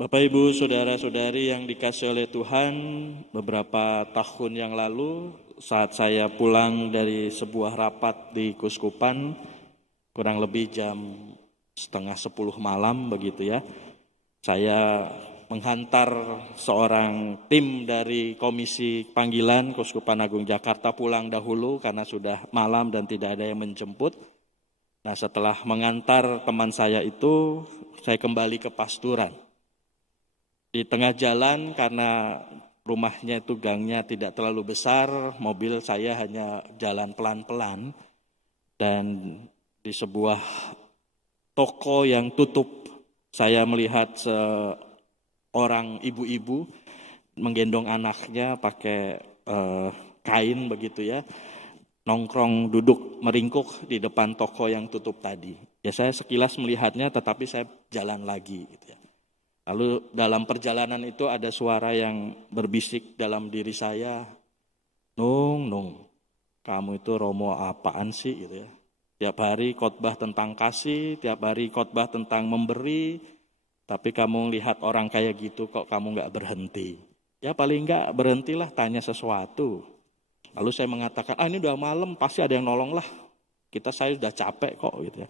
Bapak, Ibu, Saudara-saudari yang dikasihi oleh Tuhan, beberapa tahun yang lalu saat saya pulang dari sebuah rapat di Kuskupan, kurang lebih jam setengah 10 malam begitu ya, saya menghantar seorang tim dari Komisi Panggilan Kuskupan Agung Jakarta pulang dahulu karena sudah malam dan tidak ada yang menjemput. Nah, setelah mengantar teman saya itu, saya kembali ke pasturan. Di tengah jalan karena rumahnya itu gangnya tidak terlalu besar, mobil saya hanya jalan pelan-pelan. Dan di sebuah toko yang tutup, saya melihat seorang ibu-ibu menggendong anaknya pakai kain begitu ya, nongkrong duduk meringkuk di depan toko yang tutup tadi. Ya saya sekilas melihatnya tetapi saya jalan lagi gitu ya. Lalu dalam perjalanan itu ada suara yang berbisik dalam diri saya, Nung, kamu itu romo apaan sih gitu ya. Tiap hari khotbah tentang kasih, tiap hari khotbah tentang memberi, tapi kamu lihat orang kayak gitu kok kamu gak berhenti. Ya paling gak berhentilah tanya sesuatu. Lalu saya mengatakan, ini udah malam pasti ada yang nolong lah. Saya udah capek kok gitu ya.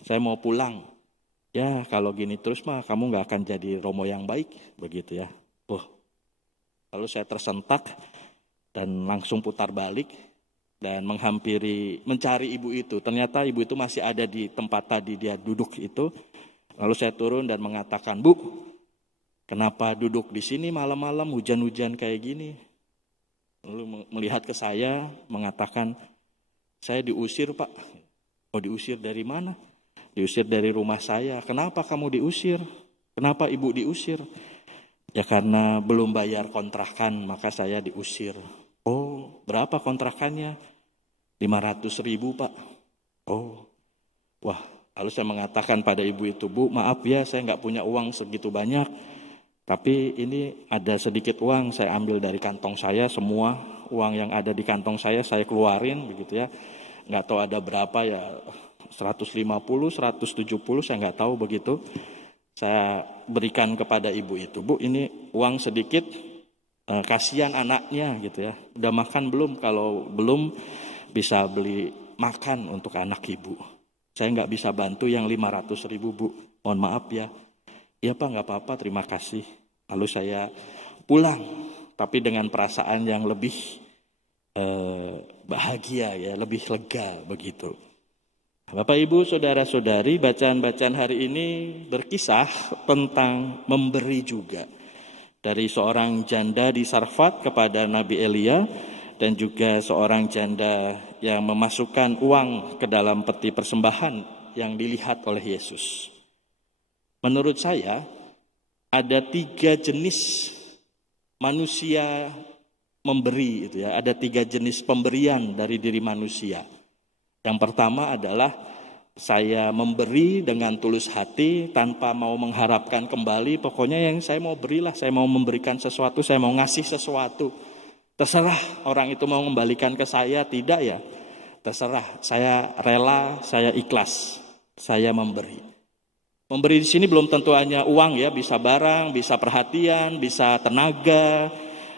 Saya mau pulang. Ya kalau gini terus mah kamu gak akan jadi romo yang baik begitu ya. Lalu saya tersentak dan langsung putar balik dan mencari ibu itu. Ternyata ibu itu masih ada di tempat tadi dia duduk itu. Lalu saya turun dan mengatakan, Bu, kenapa duduk di sini malam-malam hujan-hujan kayak gini? Lalu melihat ke saya mengatakan, saya diusir Pak. Oh, diusir dari mana? Diusir dari rumah saya. Kenapa kamu diusir? Kenapa ibu diusir? Ya karena belum bayar kontrakan, maka saya diusir. Oh, berapa kontrakannya? 500.000 Pak. Oh, wah. Lalu saya mengatakan pada ibu itu, Bu, maaf ya saya nggak punya uang segitu banyak. Tapi ini ada sedikit uang, saya ambil dari kantong saya, semua uang yang ada di kantong saya keluarin begitu ya. Nggak tahu ada berapa ya. 150, 170, saya nggak tahu begitu. Saya berikan kepada ibu itu, Bu, ini uang sedikit, kasihan anaknya gitu ya. Udah makan belum? Kalau belum bisa beli makan untuk anak ibu. Saya nggak bisa bantu yang 500.000 Bu, mohon maaf ya. Iya Pak, nggak apa-apa, terima kasih. Lalu saya pulang, tapi dengan perasaan yang lebih bahagia ya, lebih lega begitu. Bapak, Ibu, Saudara-saudari, bacaan-bacaan hari ini berkisah tentang memberi juga. Dari seorang janda di Sarfat kepada Nabi Elia dan juga seorang janda yang memasukkan uang ke dalam peti persembahan yang dilihat oleh Yesus. Menurut saya ada 3 jenis manusia memberi itu ya. Ada 3 jenis pemberian dari diri manusia. Yang pertama adalah saya memberi dengan tulus hati tanpa mau mengharapkan kembali. Pokoknya yang saya mau berilah, saya mau memberikan sesuatu, saya mau ngasih sesuatu. Terserah orang itu mau kembalikan ke saya, tidak ya. Terserah, saya rela, saya ikhlas, saya memberi. Memberi di sini belum tentu hanya uang ya, bisa barang, bisa perhatian, bisa tenaga,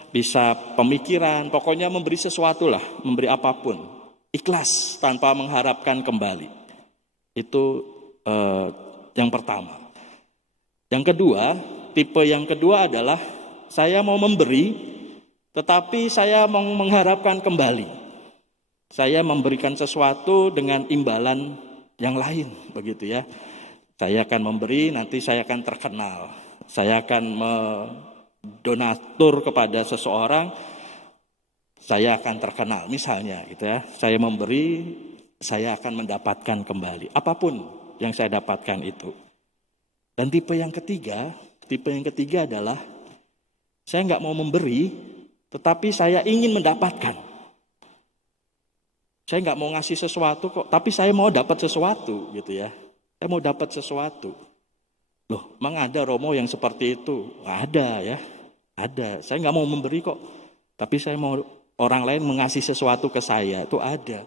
bisa pemikiran. Pokoknya memberi sesuatu lah, memberi apapun. Ikhlas tanpa mengharapkan kembali. Itu yang pertama. Yang kedua, tipe yang kedua adalah saya mau memberi, tetapi saya mau mengharapkan kembali. Saya memberikan sesuatu dengan imbalan yang lain, begitu ya. Saya akan memberi, nanti saya akan terkenal. Saya akan mendonatur kepada seseorang, saya akan terkenal misalnya gitu ya. Saya memberi, saya akan mendapatkan kembali apapun yang saya dapatkan itu. Dan tipe yang ketiga adalah saya nggak mau memberi, tetapi saya ingin mendapatkan. Saya nggak mau ngasih sesuatu kok, tapi saya mau dapat sesuatu gitu ya. Saya mau dapat sesuatu. Loh, emang ada romo yang seperti itu? Ada ya, ada. Saya nggak mau memberi kok, tapi saya mau orang lain mengasih sesuatu ke saya, itu ada.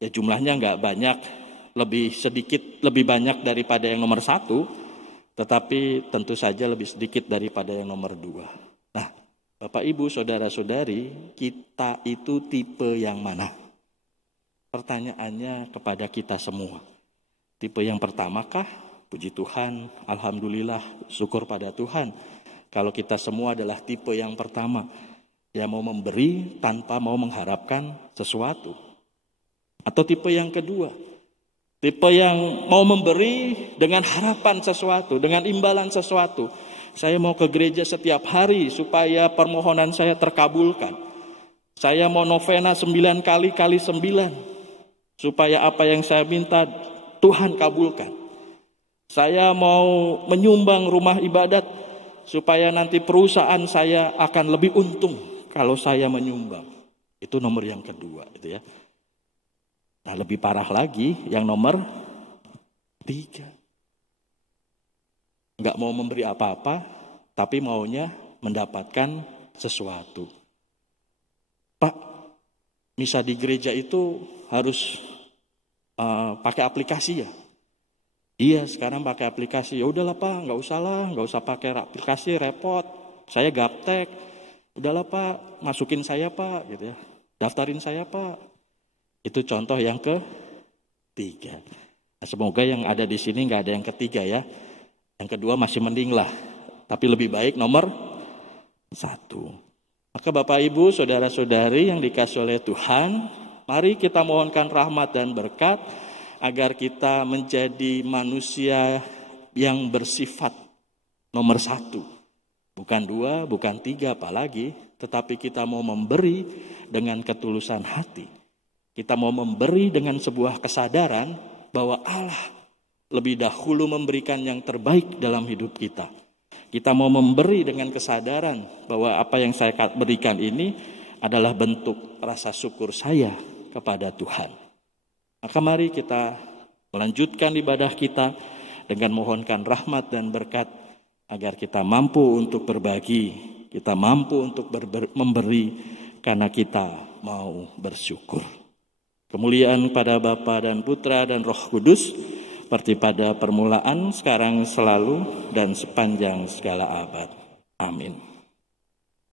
Ya jumlahnya nggak banyak, lebih banyak daripada yang nomor 1. tetapi tentu saja lebih sedikit daripada yang nomor 2. Nah, Bapak Ibu, saudara-saudari, kita itu tipe yang mana? Pertanyaannya kepada kita semua. Tipe yang pertamakah? Puji Tuhan, alhamdulillah, syukur pada Tuhan. Kalau kita semua adalah tipe yang pertama, yang mau memberi tanpa mau mengharapkan sesuatu. Atau tipe yang kedua, tipe yang mau memberi dengan harapan sesuatu, dengan imbalan sesuatu. Saya mau ke gereja setiap hari supaya permohonan saya terkabulkan. Saya mau novena 9 kali 9, supaya apa yang saya minta Tuhan kabulkan. Saya mau menyumbang rumah ibadat supaya nanti perusahaan saya akan lebih untung kalau saya menyumbang. Itu nomor yang kedua, gitu ya. Nah, lebih parah lagi yang nomor 3. Nggak mau memberi apa-apa, tapi maunya mendapatkan sesuatu. Pak, misa di gereja itu harus pakai aplikasi ya? Iya, sekarang pakai aplikasi. Ya udahlah Pak, nggak usah pakai aplikasi, repot. Saya gaptek. Udahlah Pak, masukin saya Pak, gitu ya. Daftarin saya Pak. Itu contoh yang ketiga. Nah, semoga yang ada di sini nggak ada yang ketiga ya. Yang kedua masih mending lah. Tapi lebih baik nomor 1. Maka Bapak Ibu, saudara-saudari yang dikasih oleh Tuhan, mari kita mohonkan rahmat dan berkat agar kita menjadi manusia yang bersifat nomor 1. Bukan 2, bukan 3 apalagi, tetapi kita mau memberi dengan ketulusan hati. Kita mau memberi dengan sebuah kesadaran bahwa Allah lebih dahulu memberikan yang terbaik dalam hidup kita. Kita mau memberi dengan kesadaran bahwa apa yang saya berikan ini adalah bentuk rasa syukur saya kepada Tuhan. Maka mari kita melanjutkan ibadah kita dengan mohonkan rahmat dan berkat agar kita mampu untuk berbagi, kita mampu untuk memberi karena kita mau bersyukur. Kemuliaan pada Bapa dan Putra dan Roh Kudus, seperti pada permulaan, sekarang, selalu, dan sepanjang segala abad. Amin.